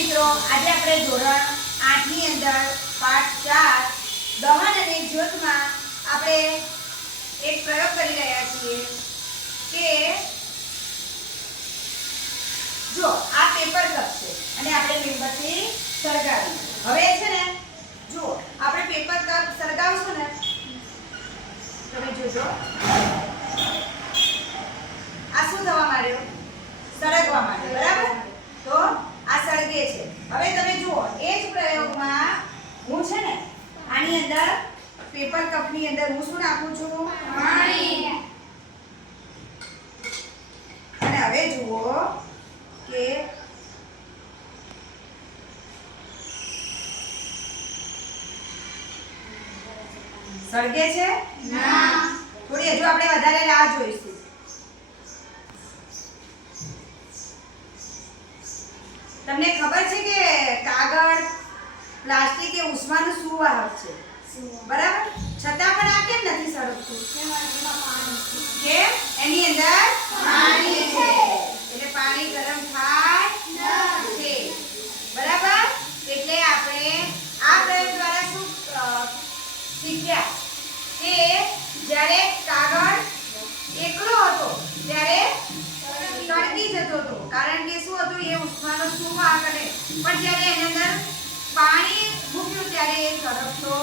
મિત્રો આજે આપણે ધોરણ 8 ની અંદર પાઠ 4 દહન અને જ્યોતમાં આપણે એક પ્રયોગ કરી રહ્યા છીએ કે જો આ પેપર કપ છે અને આપણે મીણબત્તી સળગાવી. હવે છે ને જો આપણે પેપર કપ સળગાવશું ને તમે જોજો આ શું થવા માંડ્યો? સળગવા માંડ્યો. બરાબર? તો આ સળગે છે. હવે તમે જુઓ એ જ પ્રયોગમાં હું છે ને આની અંદર પેપર કપની અંદર હું શું નાખું છું? પાણી. અને હવે જુઓ કે સળગે છે? ના. થોડી હજુ આપણે વધારે રાહ જોઈશું. તમને ખબર છે કે કાગળ પ્લાસ્ટિક એ ઉષ્માનું સુવાહક છે, બરાબર? છતાં પણ આ કેમ નથી સળગતું? કે એની અંદર પાણી છે એટલે પાણી ગરમ થાય નથી. બરાબર? એટલે આપણે આ પ્રયોગ દ્વારા શું શીખ્યા કે જ્યારે કાગળ એકલો હતો ત્યારે સળગી જતો હતો, કારણ કે શું હતું? એ ઉષ્માનો સુવાહક હતો. પણ જ્યારે એની અંદર પાણી મૂક્યું ત્યારે એ સળગતો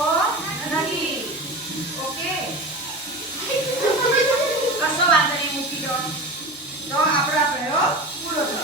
નથી. ઓકે, કશો વાંધો નહીં, મૂકી દો. તો આપણો પ્રયોગ પૂરો થયો.